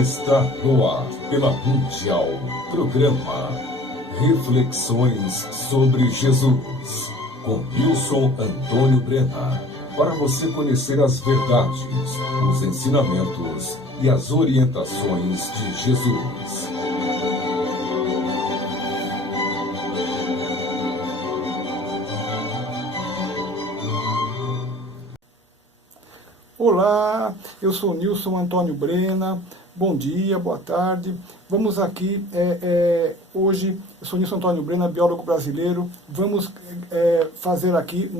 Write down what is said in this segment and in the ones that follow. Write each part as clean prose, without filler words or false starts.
Está no ar pela Mundial, programa Reflexões sobre Jesus, com Nilson Antônio Brena, para você conhecer as verdades, os ensinamentos e as orientações de Jesus. Olá, eu sou Nilson Antônio Brena, bom dia, boa tarde. Vamos aqui, hoje, eu sou Nilson Antônio Brena, biólogo brasileiro, vamos fazer aqui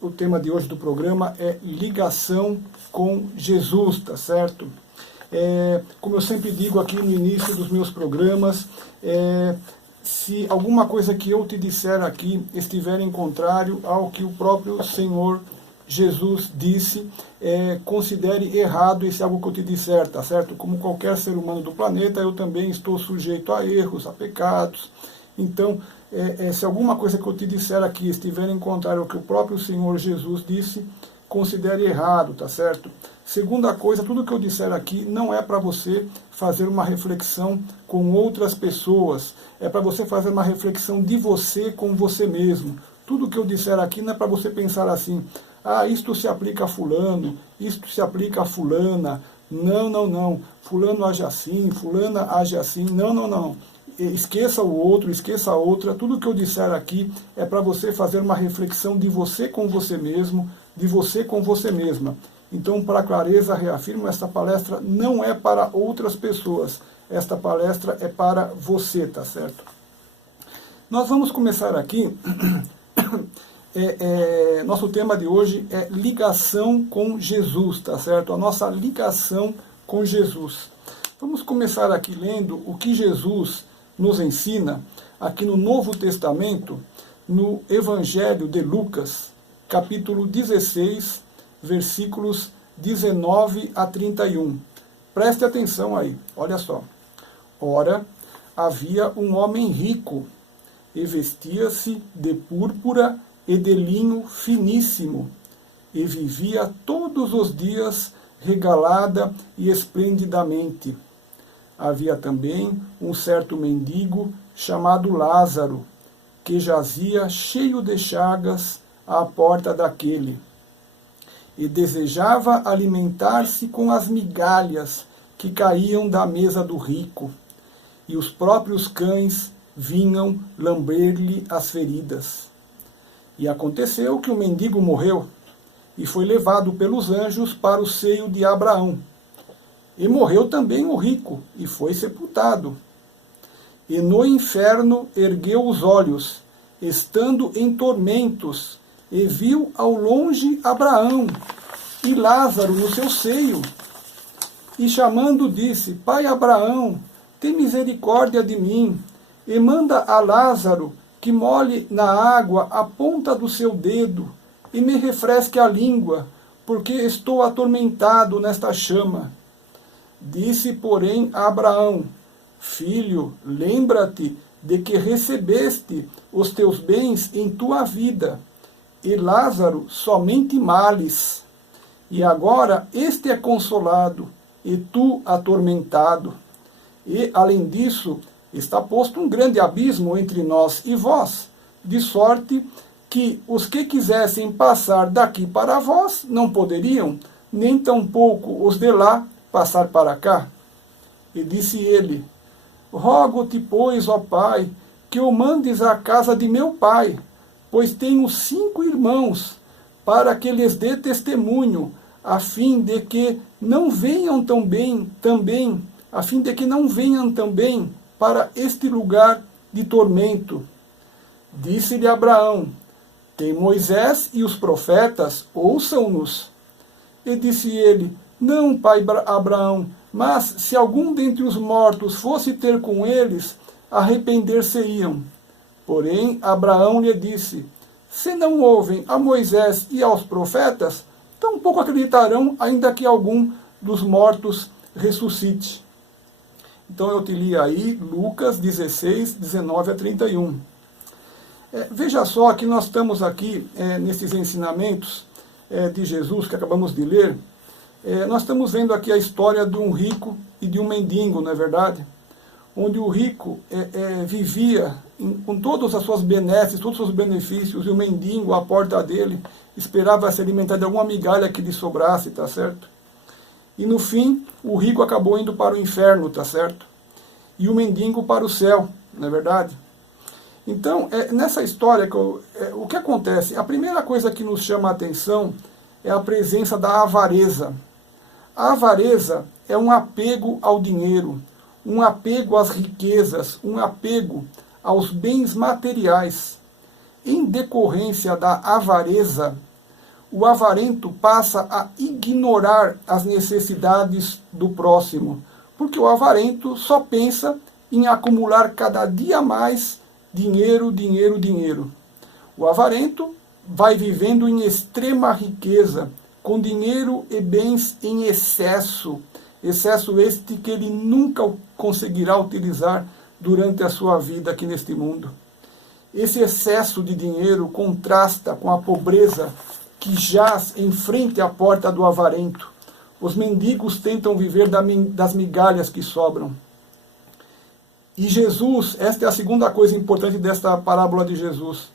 o tema de hoje do programa é ligação com Jesus, tá certo? Como eu sempre digo aqui no início dos meus programas, se alguma coisa que eu te disser aqui estiver em contrário ao que o próprio Senhor Jesus disse, considere errado esse algo que eu te disser, tá certo? Como qualquer ser humano do planeta, eu também estou sujeito a erros, a pecados. Então, se alguma coisa que eu te disser aqui estiver em contrário ao que o próprio Senhor Jesus disse, considere errado, tá certo? Segunda coisa, tudo que eu disser aqui não é para você fazer uma reflexão com outras pessoas, é para você fazer uma reflexão de você com você mesmo. Tudo que eu disser aqui não é para você pensar assim, isto se aplica a fulano, isto se aplica a fulana. Não, não, não. Fulano age assim, fulana age assim. Não, não, não. Esqueça o outro, esqueça a outra. Tudo que eu disser aqui é para você fazer uma reflexão de você com você mesmo, de você com você mesma. Então, para clareza, reafirmo, esta palestra não é para outras pessoas. Esta palestra é para você, tá certo? Nós vamos começar aqui... Nosso tema de hoje é ligação com Jesus, tá certo? A nossa ligação com Jesus. Vamos começar aqui lendo o que Jesus nos ensina aqui no Novo Testamento, no Evangelho de Lucas, capítulo 16, versículos 19 a 31. Preste atenção aí, olha só. Ora, havia um homem rico, e vestia-se de púrpura e de linho finíssimo, e vivia todos os dias regalada e esplendidamente. Havia também um certo mendigo chamado Lázaro, que jazia cheio de chagas à porta daquele, e desejava alimentar-se com as migalhas que caíam da mesa do rico, e os próprios cães vinham lamber-lhe as feridas. E aconteceu que o mendigo morreu, e foi levado pelos anjos para o seio de Abraão. E morreu também o rico, e foi sepultado. E no inferno ergueu os olhos, estando em tormentos, e viu ao longe Abraão e Lázaro no seu seio. E chamando disse, Pai Abraão, tem misericórdia de mim, e manda a Lázaro que molhe na água a ponta do seu dedo e me refresque a língua, porque estou atormentado nesta chama. Disse, porém, a Abraão, Filho, lembra-te de que recebeste os teus bens em tua vida, e Lázaro somente males. E agora este é consolado, e tu atormentado. E, além disso, está posto um grande abismo entre nós e vós, de sorte que os que quisessem passar daqui para vós não poderiam, nem tampouco os de lá passar para cá. E disse ele, rogo-te, pois, ó Pai, que o mandes à casa de meu pai, pois tenho 5 irmãos, para que lhes dê testemunho, a fim de que não venham também para este lugar de tormento. Disse-lhe Abraão, tem Moisés e os profetas, ouçam-nos. E disse ele, não, pai Abraão, mas se algum dentre os mortos fosse ter com eles, arrepender-se-iam. Porém, Abraão lhe disse, se não ouvem a Moisés e aos profetas, tampouco acreditarão, ainda que algum dos mortos ressuscite. Então eu te li aí Lucas 16, 19 a 31. Veja só que nós estamos aqui nesses ensinamentos de Jesus que acabamos de ler, Nós estamos vendo aqui a história de um rico e de um mendigo, não é verdade? Onde o rico vivia com todas as suas benesses, todos os seus benefícios, e o mendigo, à porta dele, esperava se alimentar de alguma migalha que lhe sobrasse, tá certo? E no fim, o rico acabou indo para o inferno, tá certo? E o mendigo para o céu, não é verdade? Então, nessa história, o que acontece? A primeira coisa que nos chama a atenção é a presença da avareza. A avareza é um apego ao dinheiro, um apego às riquezas, um apego aos bens materiais. Em decorrência da avareza, o avarento passa a ignorar as necessidades do próximo, porque o avarento só pensa em acumular cada dia mais dinheiro, dinheiro, dinheiro. O avarento vai vivendo em extrema riqueza, com dinheiro e bens em excesso, excesso este que ele nunca conseguirá utilizar durante a sua vida aqui neste mundo. Esse excesso de dinheiro contrasta com a pobreza que jaz em frente à porta do avarento. Os mendigos tentam viver das migalhas que sobram. E Jesus, esta é a segunda coisa importante desta parábola de Jesus.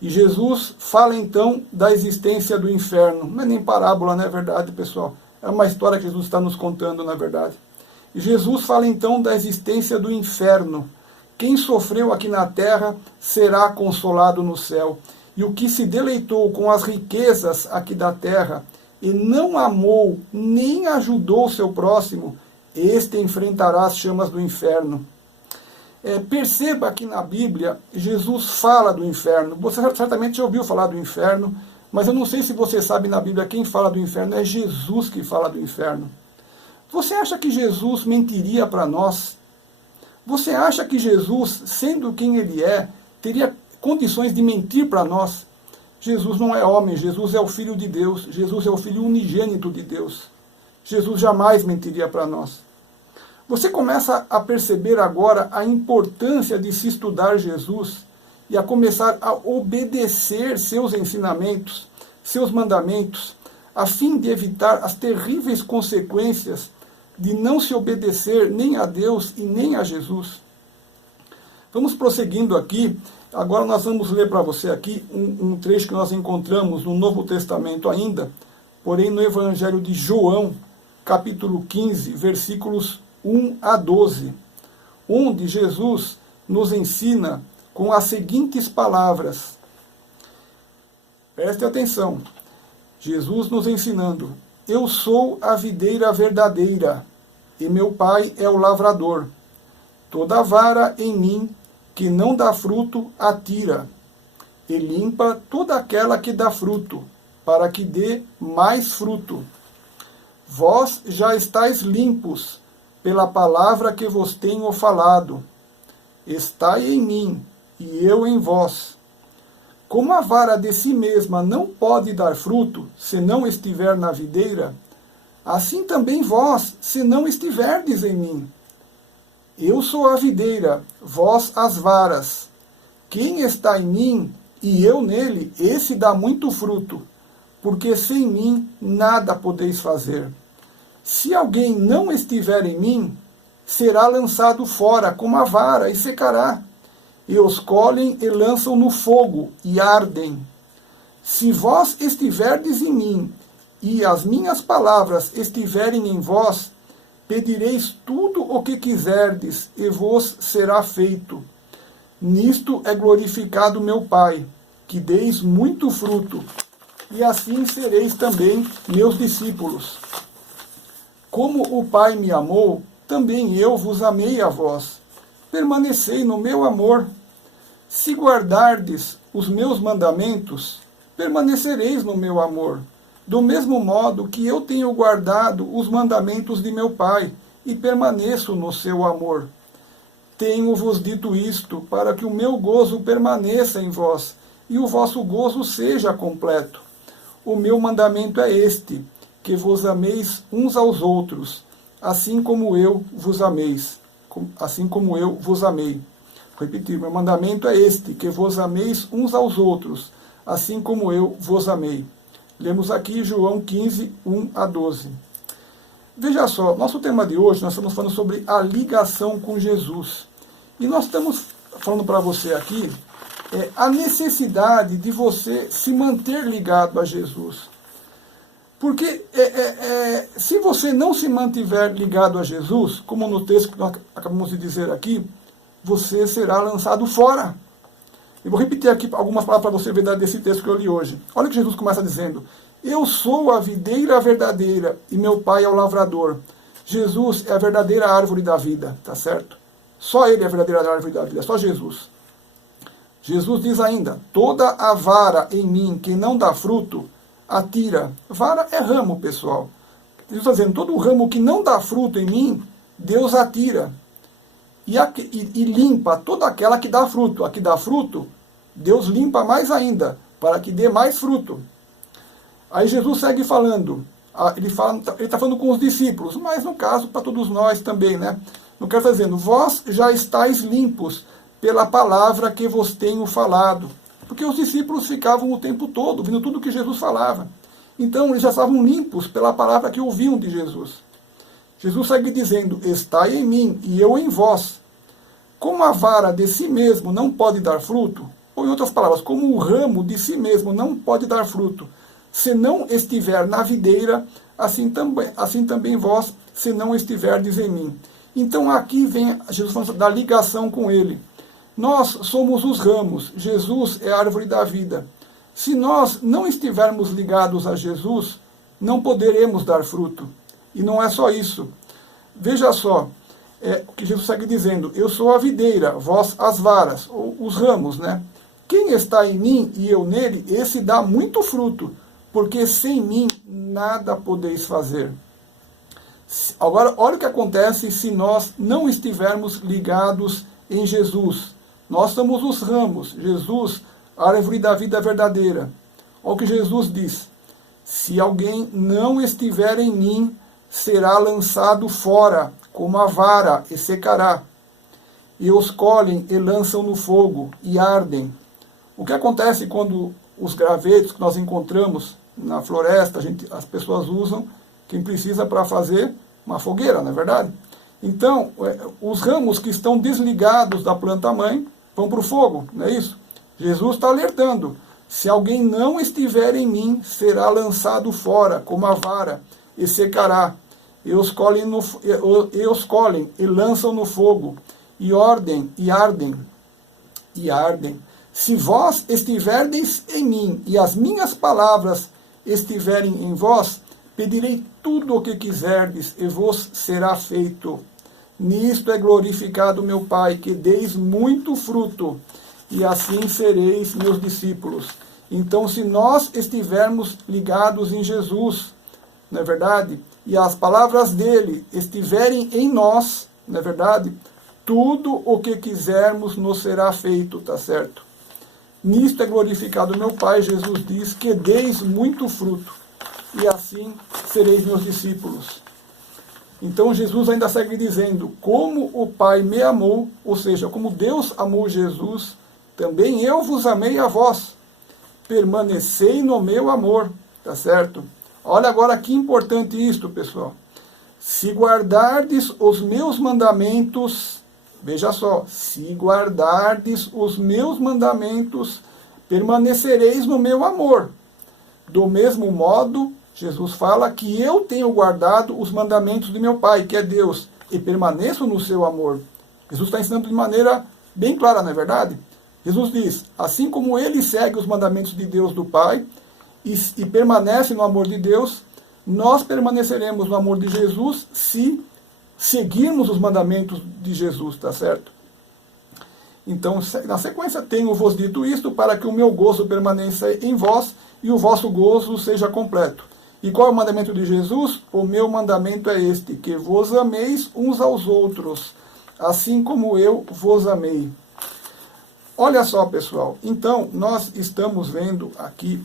E Jesus fala então da existência do inferno. Não é nem parábola, não é verdade, pessoal? É uma história que Jesus está nos contando, na verdade. E Jesus fala então da existência do inferno. Quem sofreu aqui na terra será consolado no céu. E o que se deleitou com as riquezas aqui da terra e não amou nem ajudou o seu próximo, este enfrentará as chamas do inferno. Perceba que na Bíblia Jesus fala do inferno. Você certamente já ouviu falar do inferno, mas eu não sei se você sabe na Bíblia quem fala do inferno. É Jesus que fala do inferno. Você acha que Jesus mentiria para nós? Você acha que Jesus, sendo quem ele é, teria condições de mentir para nós? Jesus não é homem, Jesus é o Filho de Deus, Jesus é o Filho unigênito de Deus. Jesus jamais mentiria para nós. Você começa a perceber agora a importância de se estudar Jesus e a começar a obedecer seus ensinamentos, seus mandamentos, a fim de evitar as terríveis consequências de não se obedecer nem a Deus e nem a Jesus. Vamos prosseguindo aqui. Agora nós vamos ler para você aqui um trecho que nós encontramos no Novo Testamento ainda, porém no Evangelho de João, capítulo 15, versículos 1 a 12, onde Jesus nos ensina com as seguintes palavras. Preste atenção. Jesus nos ensinando: eu sou a videira verdadeira, e meu Pai é o lavrador. Toda vara em mim que não dá fruto, atira, e limpa toda aquela que dá fruto, para que dê mais fruto. Vós já estáis limpos pela palavra que vos tenho falado. Estai em mim, e eu em vós. Como a vara de si mesma não pode dar fruto, se não estiver na videira, assim também vós, se não estiverdes em mim. Eu sou a videira, vós as varas. Quem está em mim e eu nele, esse dá muito fruto, porque sem mim nada podeis fazer. Se alguém não estiver em mim, será lançado fora como a vara e secará. E os colhem e lançam no fogo e ardem. Se vós estiverdes em mim e as minhas palavras estiverem em vós, pedireis tudo o que quiserdes, e vos será feito. Nisto é glorificado meu Pai, que deis muito fruto, e assim sereis também meus discípulos. Como o Pai me amou, também eu vos amei a vós. Permanecei no meu amor. Se guardardes os meus mandamentos, permanecereis no meu amor. Do mesmo modo que eu tenho guardado os mandamentos de meu Pai, e permaneço no seu amor. Tenho-vos dito isto, para que o meu gozo permaneça em vós, e o vosso gozo seja completo. O meu mandamento é este, que vos ameis uns aos outros, assim como eu vos ameis. Assim como eu vos amei. Vou repetir, meu mandamento é este, que vos ameis uns aos outros, assim como eu vos amei. Lemos aqui João 15, 1 a 12. Veja só, nosso tema de hoje, nós estamos falando sobre a ligação com Jesus. E nós estamos falando para você aqui a necessidade de você se manter ligado a Jesus. Porque se você não se mantiver ligado a Jesus, como no texto que nós acabamos de dizer aqui, você será lançado fora. Eu vou repetir aqui algumas palavras para você ver desse texto que eu li hoje. Olha o que Jesus começa dizendo: eu sou a videira verdadeira e meu pai é o lavrador. Jesus é a verdadeira árvore da vida, tá certo? Só ele é a verdadeira árvore da vida, só Jesus. Jesus diz ainda: toda a vara em mim que não dá fruto, atira. Vara é ramo, pessoal. Jesus está dizendo: todo o ramo que não dá fruto em mim, Deus atira. E limpa toda aquela que dá fruto. A que dá fruto, Deus limpa mais ainda, para que dê mais fruto. Aí Jesus segue falando. Ele está falando com os discípulos, mas no caso, para todos nós também, né? No caso, está dizendo: vós já estáis limpos pela palavra que vos tenho falado. Porque os discípulos ficavam o tempo todo ouvindo tudo que Jesus falava. Então, eles já estavam limpos pela palavra que ouviam de Jesus. Jesus segue dizendo: estai em mim e eu em vós. Como a vara de si mesmo não pode dar fruto, ou em outras palavras, como o ramo de si mesmo não pode dar fruto, se não estiver na videira, assim também vós, se não estiverdes em mim. Então aqui vem Jesus falando da ligação com ele. Nós somos os ramos, Jesus é a árvore da vida. Se nós não estivermos ligados a Jesus, não poderemos dar fruto. E não é só isso. Veja só, o que Jesus segue dizendo: eu sou a videira, vós as varas, ou os ramos, né? Quem está em mim e eu nele, esse dá muito fruto, porque sem mim nada podeis fazer. Agora, olha o que acontece se nós não estivermos ligados em Jesus. Nós somos os ramos, Jesus, a árvore da vida verdadeira. Olha o que Jesus diz: se alguém não estiver em mim, será lançado fora, como a vara, e secará. E os colhem e lançam no fogo, e ardem. O que acontece quando os gravetos que nós encontramos na floresta, as pessoas usam, quem precisa para fazer uma fogueira, não é verdade? Então, os ramos que estão desligados da planta-mãe vão para o fogo, não é isso? Jesus está alertando: se alguém não estiver em mim, será lançado fora, como a vara, e secará. E os colhem e lançam no fogo, e ardem. Se vós estiverdes em mim, e as minhas palavras estiverem em vós, pedirei tudo o que quiserdes, e vos será feito. Nisto é glorificado meu Pai, que deis muito fruto, e assim sereis meus discípulos. Então, se nós estivermos ligados em Jesus, não é verdade? E as palavras dele estiverem em nós, não é verdade? Tudo o que quisermos nos será feito, tá certo? Nisto é glorificado meu Pai, Jesus diz, que deis muito fruto, e assim sereis meus discípulos. Então Jesus ainda segue dizendo: como o Pai me amou, ou seja, como Deus amou Jesus, também eu vos amei a vós. Permanecei no meu amor, tá certo? Olha agora que importante isto, pessoal. Se guardardes os meus mandamentos, veja só, se guardardes os meus mandamentos, permanecereis no meu amor. Do mesmo modo, Jesus fala que eu tenho guardado os mandamentos de meu Pai, que é Deus, e permaneço no seu amor. Jesus está ensinando de maneira bem clara, não é verdade? Jesus diz: assim como ele segue os mandamentos de Deus do Pai, e permanece no amor de Deus, nós permaneceremos no amor de Jesus se seguirmos os mandamentos de Jesus, tá certo? Então, na sequência, tenho-vos dito isto, para que o meu gozo permaneça em vós e o vosso gozo seja completo. E qual é o mandamento de Jesus? O meu mandamento é este: que vos ameis uns aos outros, assim como eu vos amei. Olha só, pessoal, então nós estamos vendo aqui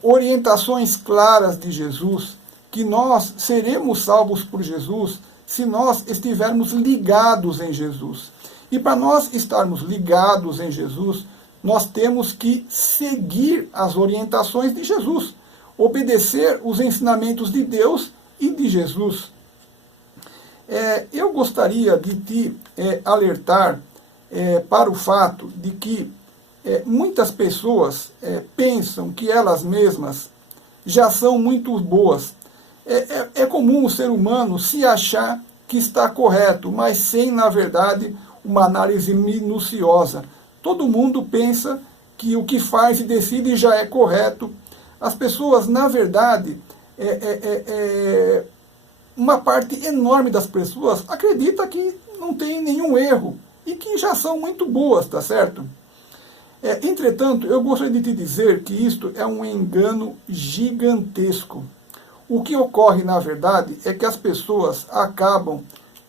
orientações claras de Jesus, que nós seremos salvos por Jesus se nós estivermos ligados em Jesus. E para nós estarmos ligados em Jesus, nós temos que seguir as orientações de Jesus. obedecer os ensinamentos de Deus e de Jesus. Eu gostaria de te alertar para o fato de que muitas pessoas pensam que elas mesmas já são muito boas. É comum o ser humano se achar que está correto, mas sem, na verdade, uma análise minuciosa. Todo mundo pensa que o que faz e decide já é correto. As pessoas, na verdade, uma parte enorme das pessoas acredita que não tem nenhum erro e que já são muito boas, tá certo? Entretanto, eu gostaria de te dizer que isto é um engano gigantesco. O que ocorre, na verdade, é que as pessoas acabam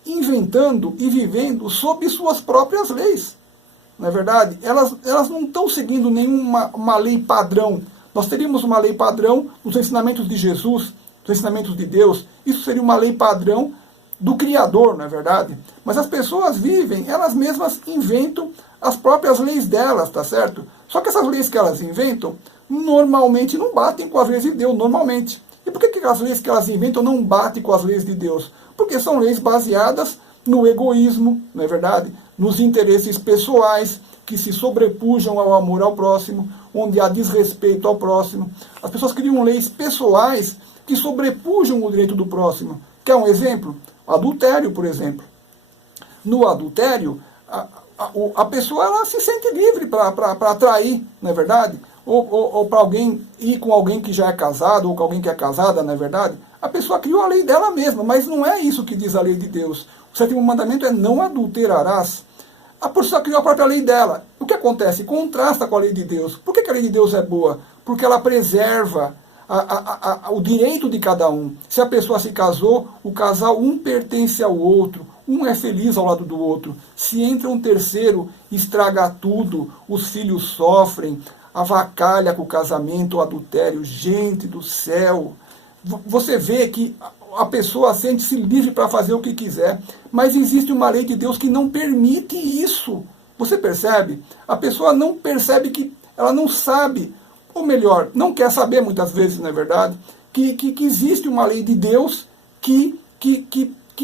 inventando e vivendo sob suas próprias leis. Na verdade, elas não estão seguindo nenhuma lei padrão. Nós teríamos uma lei padrão nos ensinamentos de Jesus, nos ensinamentos de Deus. Isso seria uma lei padrão do Criador, não é verdade? Mas as pessoas vivem, elas mesmas inventam as próprias leis delas, tá certo? Só que essas leis que elas inventam, normalmente não batem com as leis de Deus, normalmente. E por que as leis que elas inventam não batem com as leis de Deus? Porque são leis baseadas no egoísmo, não é verdade? Nos interesses pessoais, que se sobrepujam ao amor ao próximo, onde há desrespeito ao próximo. As pessoas criam leis pessoais que sobrepujam o direito do próximo. Quer um exemplo? Adultério, por exemplo. No adultério, a pessoa ela se sente livre para atrair, não é verdade? Ou para alguém ir com alguém que já é casado, ou com alguém que é casada, não é verdade? A pessoa criou a lei dela mesma, mas não é isso que diz a lei de Deus. O sétimo mandamento é não adulterarás. A pessoa criou a própria lei dela. O que acontece? Contrasta com a lei de Deus. Por que a lei de Deus é boa? Porque ela preserva o direito de cada um. Se a pessoa se casou, o casal um pertence ao outro, um é feliz ao lado do outro. Se entra um terceiro, estraga tudo, os filhos sofrem, avacalha com o casamento, o adultério. Gente do céu! Você vê que a pessoa sente-se livre para fazer o que quiser, mas existe uma lei de Deus que não permite isso. Você percebe? A pessoa não percebe que ela não sabe, ou melhor, não quer saber muitas vezes, não é verdade, que existe uma lei de Deus que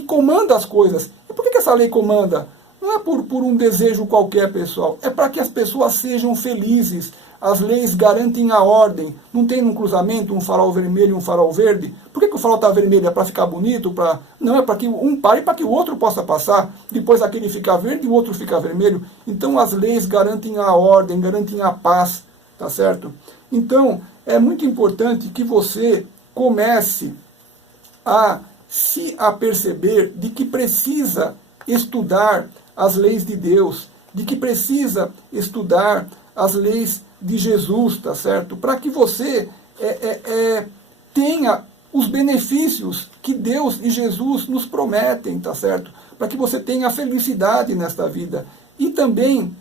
comanda as coisas. E por que essa lei comanda? Não é por um desejo qualquer, pessoal. É para que as pessoas sejam felizes. As leis garantem a ordem. Não tem um cruzamento, um farol vermelho e um farol verde? Por que o farol está vermelho? É para ficar bonito? Não, é para que um pare para que o outro possa passar. Depois aquele fica verde e o outro fica vermelho. Então as leis garantem a ordem, garantem a paz. Tá certo? Então é muito importante que você comece a perceber de que precisa estudar as leis de Deus, de que precisa estudar as leis de Jesus, tá certo? Para que você tenha os benefícios que Deus e Jesus nos prometem, tá certo? Para que você tenha felicidade nesta vida. E também,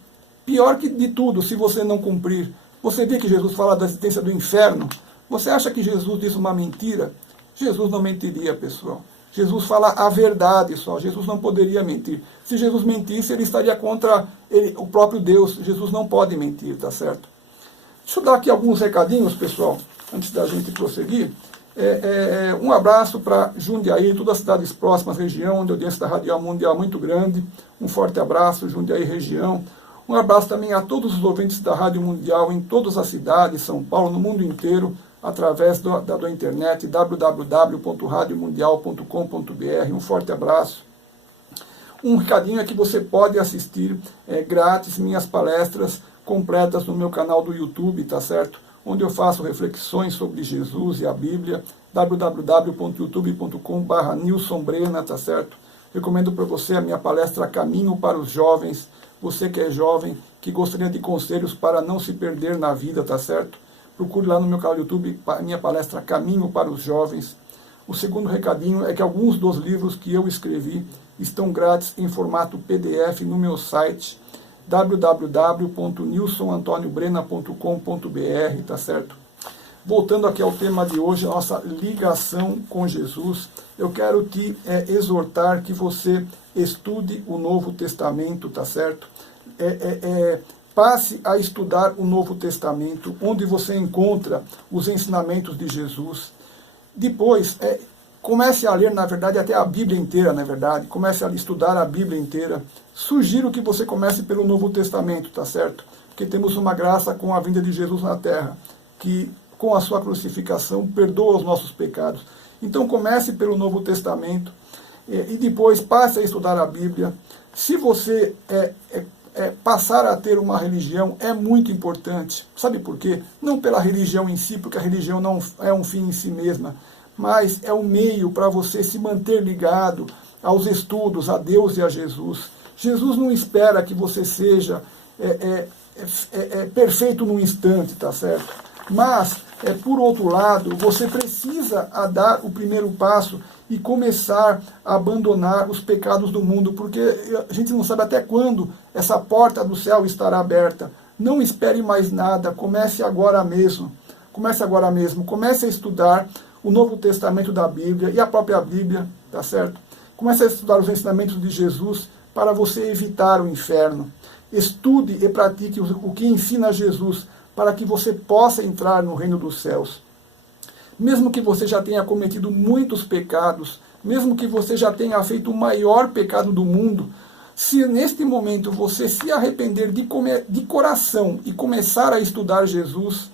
pior que de tudo, se você não cumprir, você vê que Jesus fala da existência do inferno. Você acha que Jesus diz uma mentira? Jesus não mentiria, pessoal. Jesus fala a verdade só. Jesus não poderia mentir. Se Jesus mentisse, ele estaria contra o próprio Deus. Jesus não pode mentir, tá certo? Deixa eu dar aqui alguns recadinhos, pessoal, antes da gente prosseguir. Um abraço para Jundiaí, todas as cidades próximas, região, onde a audiência da Radial Mundial é muito grande. Um forte abraço, Jundiaí, região. Um abraço também a todos os ouvintes da Rádio Mundial em todas as cidades, São Paulo, no mundo inteiro, através da internet, www.radiomundial.com.br. Um forte abraço. Um recadinho é que você pode assistir grátis minhas palestras completas no meu canal do YouTube, tá certo? Onde eu faço reflexões sobre Jesus e a Bíblia, www.youtube.com/nilsonbrena, tá certo? Recomendo para você a minha palestra Caminho para os Jovens. Você que é jovem, que gostaria de conselhos para não se perder na vida, tá certo? Procure lá no meu canal do YouTube a minha palestra Caminho para os Jovens. O segundo recadinho é que alguns dos livros que eu escrevi estão grátis em formato PDF no meu site www.nilsonantoniobrena.com.br, tá certo? Voltando aqui ao tema de hoje, a nossa ligação com Jesus, eu quero te exortar que você estude o Novo Testamento, tá certo? passe a estudar o Novo Testamento, onde você encontra os ensinamentos de Jesus. Depois, comece a ler, na verdade, até a Bíblia inteira, na verdade. Comece a estudar a Bíblia inteira. Sugiro que você comece pelo Novo Testamento, tá certo? Porque temos uma graça com a vinda de Jesus na Terra, que com a sua crucificação perdoa os nossos pecados. Então comece pelo Novo Testamento e depois passe a estudar a Bíblia. Se você passar a ter uma religião é muito importante. Sabe por quê? Não pela religião em si, porque a religião não é um fim em si mesma, mas é um meio para você se manter ligado aos estudos, a Deus e a Jesus. Jesus não espera que você seja perfeito num instante, tá certo? Mas, por outro lado, você precisa dar o primeiro passo e começar a abandonar os pecados do mundo, porque a gente não sabe até quando essa porta do céu estará aberta. Não espere mais nada, comece agora mesmo. Comece agora mesmo, comece a estudar o Novo Testamento da Bíblia e a própria Bíblia, tá certo? Comece a estudar os ensinamentos de Jesus para você evitar o inferno. Estude e pratique o que ensina Jesus para que você possa entrar no reino dos céus. Mesmo que você já tenha cometido muitos pecados, mesmo que você já tenha feito o maior pecado do mundo, se neste momento você se arrepender de coração e começar a estudar Jesus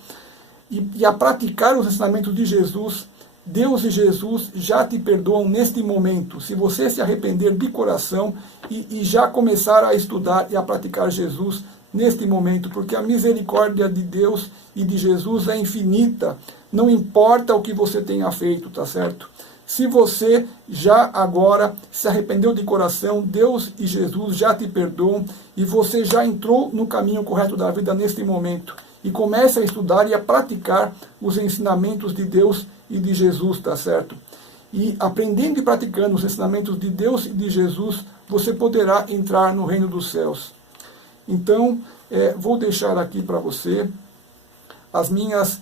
e a praticar os ensinamentos de Jesus, Deus e Jesus já te perdoam neste momento. Se você se arrepender de coração e já começar a estudar e a praticar Jesus neste momento, porque a misericórdia de Deus e de Jesus é infinita, não importa o que você tenha feito, tá certo? Se você já agora se arrependeu de coração, Deus e Jesus já te perdoam e você já entrou no caminho correto da vida neste momento. E comece a estudar e a praticar os ensinamentos de Deus e de Jesus, tá certo? E aprendendo e praticando os ensinamentos de Deus e de Jesus, você poderá entrar no reino dos céus. Então, vou deixar aqui para você as minhas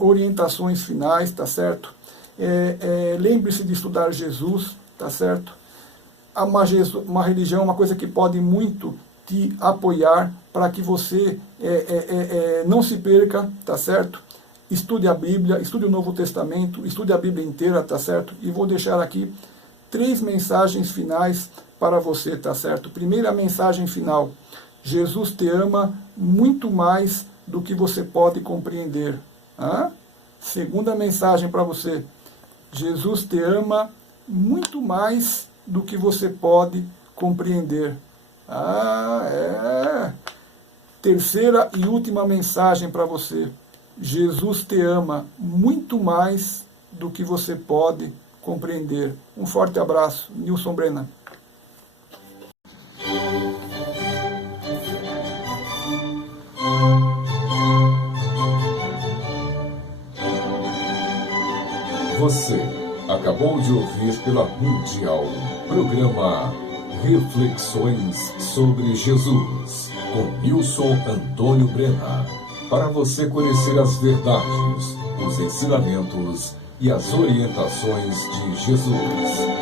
orientações finais, tá certo? Lembre-se de estudar Jesus, tá certo? Uma religião é uma coisa que pode muito te apoiar para que você não se perca, tá certo? Estude a Bíblia, estude o Novo Testamento, estude a Bíblia inteira, tá certo? E vou deixar aqui 3 mensagens finais para você, tá certo? Primeira mensagem final: Jesus te ama muito mais do que você pode compreender. Segunda mensagem para você: Jesus te ama muito mais do que você pode compreender. Terceira e última mensagem para você: Jesus te ama muito mais do que você pode compreender. Um forte abraço, Nilson Brennan. Você acabou de ouvir pela Mundial programa Reflexões sobre Jesus, com Nilson Antônio Brennan. Para você conhecer as verdades, os ensinamentos e as orientações de Jesus.